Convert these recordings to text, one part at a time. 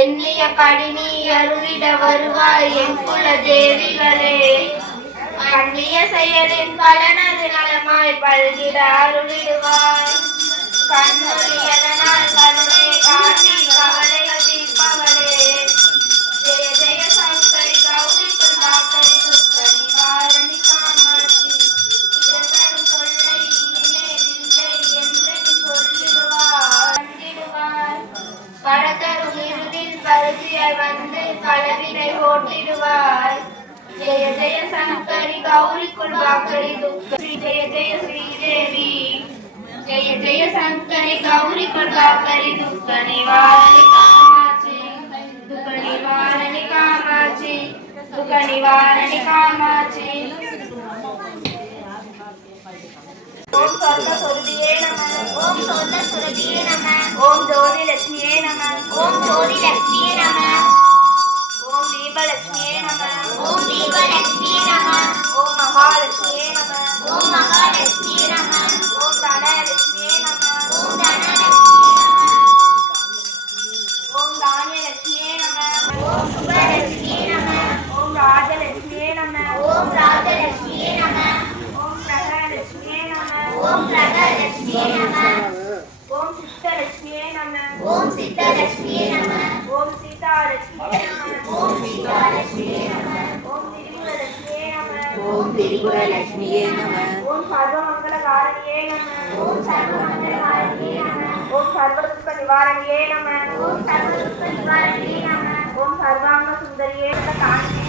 எண்ணிய படினி அருளிட வருவாய் என் குல தேவிகளே. கண்ணிய செயலின் பலனது நலமாய் பல்கிட அருளிடுவாய். கண்ணொலி எதனால் கருணை காட்டி கவலைகள் தீர்ப்பவளே. ஜெய ஜெய சங்கரி கௌரி புல்லாக்கரி துக்க நிவாரணி காமாட்சி. இதன் சொல்லை இனிமே இல்லை என்று சொல்லிடுவாய். படத்தரும் இறுதில் பருதியாய் வந்து களவினை ஓட்டிடுவாய். ஜெய ஜெய சங்கரி கௌரி குல்வாக்கரி துக்கரி ஜெய ஜெய ஸ்ரீதேவி. ஜெய ஜெய சங்கரி கௌரி குல்வாக்கரி துக்க நிவாரணி காமாட்சி. துக்க நிவாரணி காமாட்சி. துக்க நிவாரணி காமாட்சி. ஓம் சொர்ண சுரபியே நம. ஓம் சொர்ண சுரபியே நம. ஓம் ஜோதி லட்சுமியே நம. ஓம் ஜோதி லட்சுமியே நம. ஓம் தீபலட்சுமியே நம. ஓம் தீபலட்சுமியே நம. ஓம் மகாலட்சுமியே நம. ஓம் மகாலட்சுமியே நம. ஓம் தனலட்சுமியே நம. ஓம் தனலட்சுமியே நம. ஓம் தானியலட்சுமியே நம. ஓம் சுபலட்சுமியே நம. ஓம் ராஜலட்சுமியே நம. ஓம் ராஜலட்சுமியே நம. ஓம் பிரகலட்சுமியே நம. ஓம் பிரகலட்சுமியே நம. ஓம் சித்தலட்சுமியே நம. ஓம் சித்தலட்சுமியே நம. ஓம் சீதாலட்சுமியே நம. ஓம் சீதாலட்சுமியே நம. ஓம் திரிபுரலட்சுமியே நம. ஓம் திரிபுரலட்சுமியே நம. ஓம் சர்வமங்கலகாரணியே நம. ஓம் சர்வமங்கலகாரணியே நம. ஓம் சர்வதுக்க நிவாரணியே நம. ஓம் சர்வதுக்க நிவாரணியே நம. ஓம் சர்வாங்க சுந்தரியே தாயே.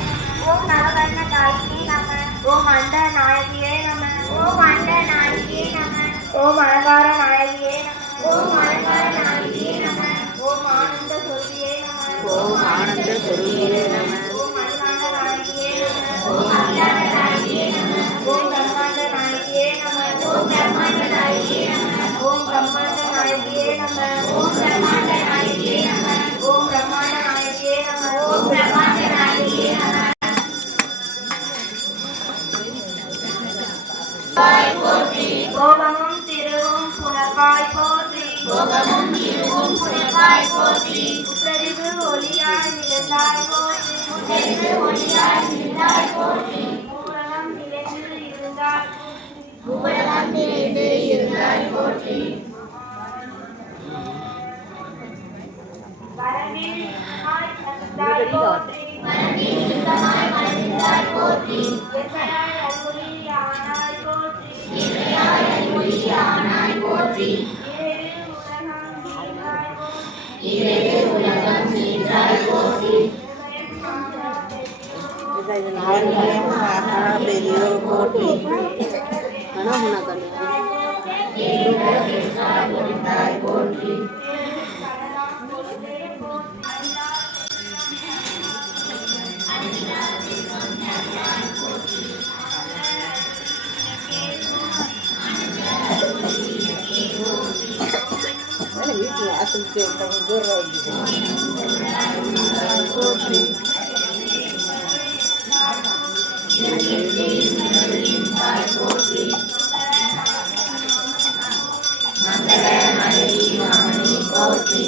ஓம் நவகர்ண தாயே நம. ஓம் அண்ட நாயகியே நம. ஓம் அண்ட நாயகியே நம. ஓம் அலங்கார நாயகியே நம. ஓம் அலங்கார நாயகியே நம. ஓம் ஆனந்த சொருபியே நம. ஓம் ஆனந்த சொருபியே நம. ஓம் அகிலாண்ட நாயகியே நம. ஓம் அகிலாண்ட நாயகியே நம. ஓம் பிரம்மாண்ட நாயகியே நம. ஓம் பிரம்மாண்ட நாயகியே நம. ஓம் பிரம்மாண்ட நாயகியே நம. ஓம் பிரம்மாண்ட நாயகியே நம. ஓம் பிரம்மாண்ட நாயகியே நம. ஓம் பிரம்மாண்ட நாயகியே நம. கோபமும் திருவும் புனர்வாய் போற்றி. கோபமும் திருவும் புனர்வாய் போற்றி. உத்தரிவு ஒளியாய் நிகழ்ந்தாய் போற்றி. உத்தரிவு ஒளியாய் நிகழ்ந்தாய் போற்றி. பூரணம் நிறைந்து இருந்தாய். பூரணம் நிறைந்து இருந்தாய் போற்றி. வரவில் மலர்ந்தாய் போற்றி. வரவில் மலர்ந்தாய் போற்றி. எத்தனாய் அருளியானாய் போற்றி. எத்தனாய் அருளியானாய் போற்றி. இரவு உலகம் நீந்தாய் போற்றி. பெரியோர் போற்றி. போற்றி. வீட்டில் ஆசிரிச்சு தூரம் போற்றி. போற்றி.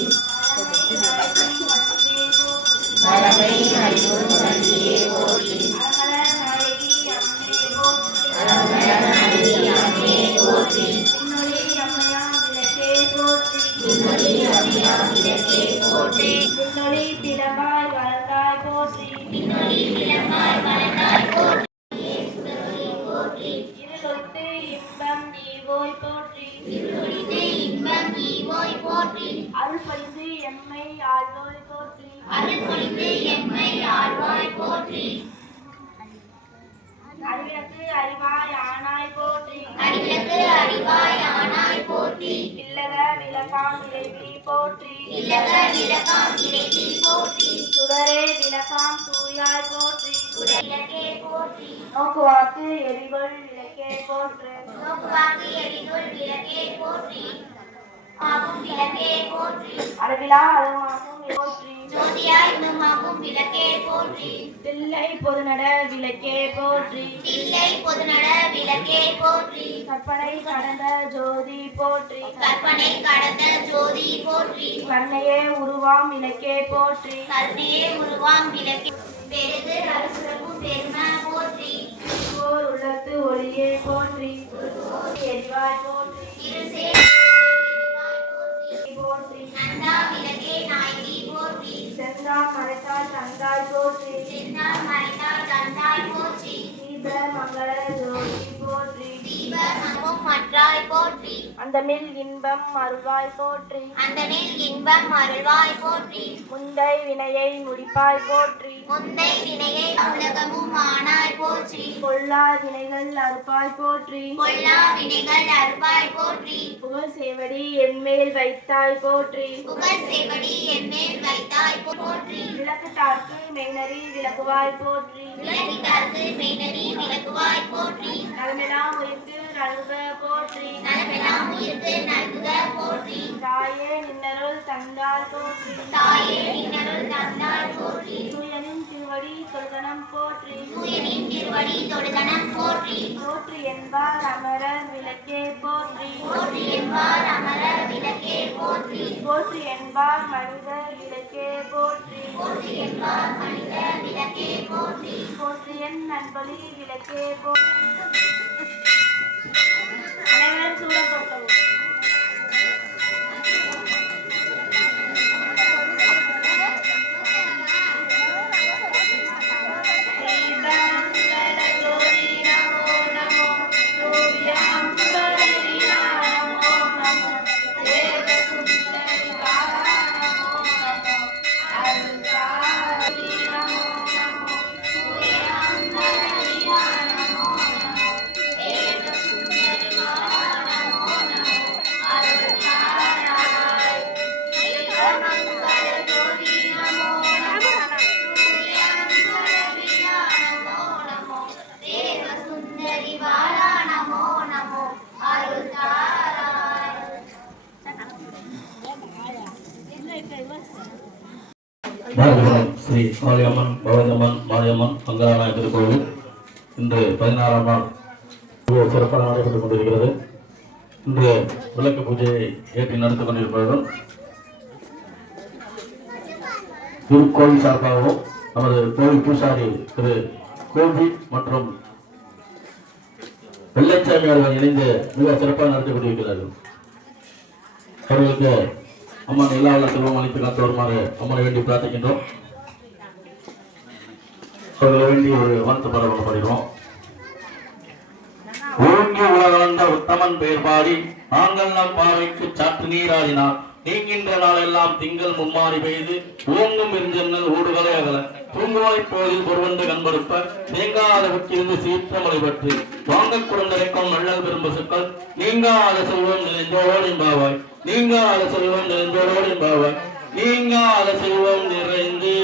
வரவை அறிவுரையே போற்றி. போற்றி. பின்னொலி பிளவாய் வளர்ந்தாய் போற்றி. பின்னொலி பிளவாய் வளர்ந்தாய் போற்றி. இருளொட்டு இன்பம் நீவோய் போற்றி. இருளொட்டு இன்பம் நீவோய் போற்றி. அருள் பொழிந்து எம்மை ஆழ்வாய் போற்றி. அருள் பொழிந்து எம்மை ஆழ்வாய் போற்றி. அறிவிற்கு அறிவாய் ஆனாய் போற்றி. அறிவிற்கு அறிவாய் ஆனாய் போற்றி. இல்லக விளக்காம் இறைவி போற்றி. இல்லக விளக்காம் இறைவி போற்றி. சுடரே விளக்காம் தூயாய் போற்றி. சுடரிலக்கே போற்றி. நோக்குவாக்கு எரிகொள் விளக்கே போற்று. நோக்குவாக்கு எரிகொள் விளக்கே போற்றி. விளக்கே போற்றி. அளவிலா அதுவாகும் போற்றி. ஜோதியாய் உணமாகும் விளக்கே போற்றி. தில்லை பொதுநட விளக்கே போற்றி. தில்லை பொதுநட விளக்கே போற்றி. கற்பனை கடந்த ஜோதி போற்றி. கற்பனை கடந்த ஜோதி போற்றி. கண்ணையே உருவாம் விளக்கே போற்றி. கருணையே உருவாம் விளக்கே பெருது அரசுரக்கும் பெருமை போற்றி. ஓர் உள்ளத்து ஒளியே போற்றி. எரிவாய் போற்றி. இருசேர் போற்றி. நந்தா விளக்கே நாயகி போற்றி. செந்தாம் மறைத்தால் தந்தாய் போற்றி. செந்தால் மறைத்தால் தந்தாய் போற்றி. தீப மங்கள ஜோதி போற்றி. தீப மனமும் மற்றாய் போற்றி. அந்தமில் இன்பம் அருள்வாய் போற்றி. அந்தனில் இன்பம் அருள்வாய் போற்றி. முந்தை வினையை முடிப்பாய் போற்றி. முந்தை வினையை உலகமும் ஆனாய் போற்றி. பொல்லா வினைகள் அறுப்பாய் போற்றி. பொல்லா வினைகள் அறுப்பாய் போற்றி. புகழ் சேவடி என்மேல் வைத்தாய் போற்றி. புகழ் சேவடி என்மேல் வைத்தாய் போற்றி. விளக்குத்தார்க்கு மெய்நறி விளக்குவாய் போற்றி. விளக்கிட்டார்க்கு மெய்நறி விளக்குவாய் போற்றி. நலமெல்லாம் உயிர்க்கு நல்க போற்றி. நலமெல்லாம் உயிர்க்கு நல்குக போற்றி. தாயே நின்னருள் தந்தாய் போற்றி. தாயே நின்னருள் தந்தாய் போற்றி. தூயனின் திருவடி தொல்கணம் போற்றி. தூயனின் திருவடி தொழுதனம் போற்றி. போற்றி என்பார் அமரர் விளக்கே போற்றி. போற்றி என்பார் அமரர் விளக்கே போற்றி. போற்றி என்பார் மனிதர் விளக்கே போற்றி. போற்றி என்பார் மனித விளக்கே போற்றி. போற்றி என் நண்பலி விளக்கே போற்றி. அனைவரும் சூடப்பட்டோம். ஸ்ரீ காளியம்மன் பவதம்மன் மாரியம்மன் மங்களாநாயகர் திருக்கோவில் இன்று 16ஆம் நாள் சிறப்பாக நடைபெற்றுக் கொண்டிருக்கிறது. இன்று விளக்கு பூஜையை ஏற்றி நடத்திக் கொண்டிருப்பவர்கள் திருக்கோவில் சார்பாகவும் நமது கோவில் பூசாரி திரு கோவி மற்றும் வெள்ளைச்சாமி அவர்கள் இணைந்து மிக சிறப்பாக நடத்திக் கொண்டிருக்கிறார்கள். அவர்களுக்கு அம்மன் எல்லா வல்ல செல்வம் அளித்து காத்து வருமாறு அம்மனை வேண்டி பிரார்த்திக்கின்றோம். அவர்களை வேண்டி ஒரு வாழ்த்து பாடப்படுகிறோம். ஓங்கி உலகளந்த உத்தமன் பெயர் பாடி நாங்கள் நம் பாவைக்கு சாற்று நீராடினார் நீங்கின்ற நாளெல்லாம் திங்கள் மும்மாறி பெய்து ஓங்கும் இருஞ்சன்னல் ஊடுகளை அகல தூங்குவாய் போதில் பொருவண்டு கண்படுப்ப தேங்காத உச்சிருந்து சீற்றமலை பற்றி வாங்க குழந்தைக்கும் மள்ளல் பெரும்பசுக்கள் நீங்காத செல்வம் நிறைந்தோடு பாவாய் நீங்காத செல்வம் நிறைந்தோடு பாவாய் நீங்காத செல்வம் நிறைந்து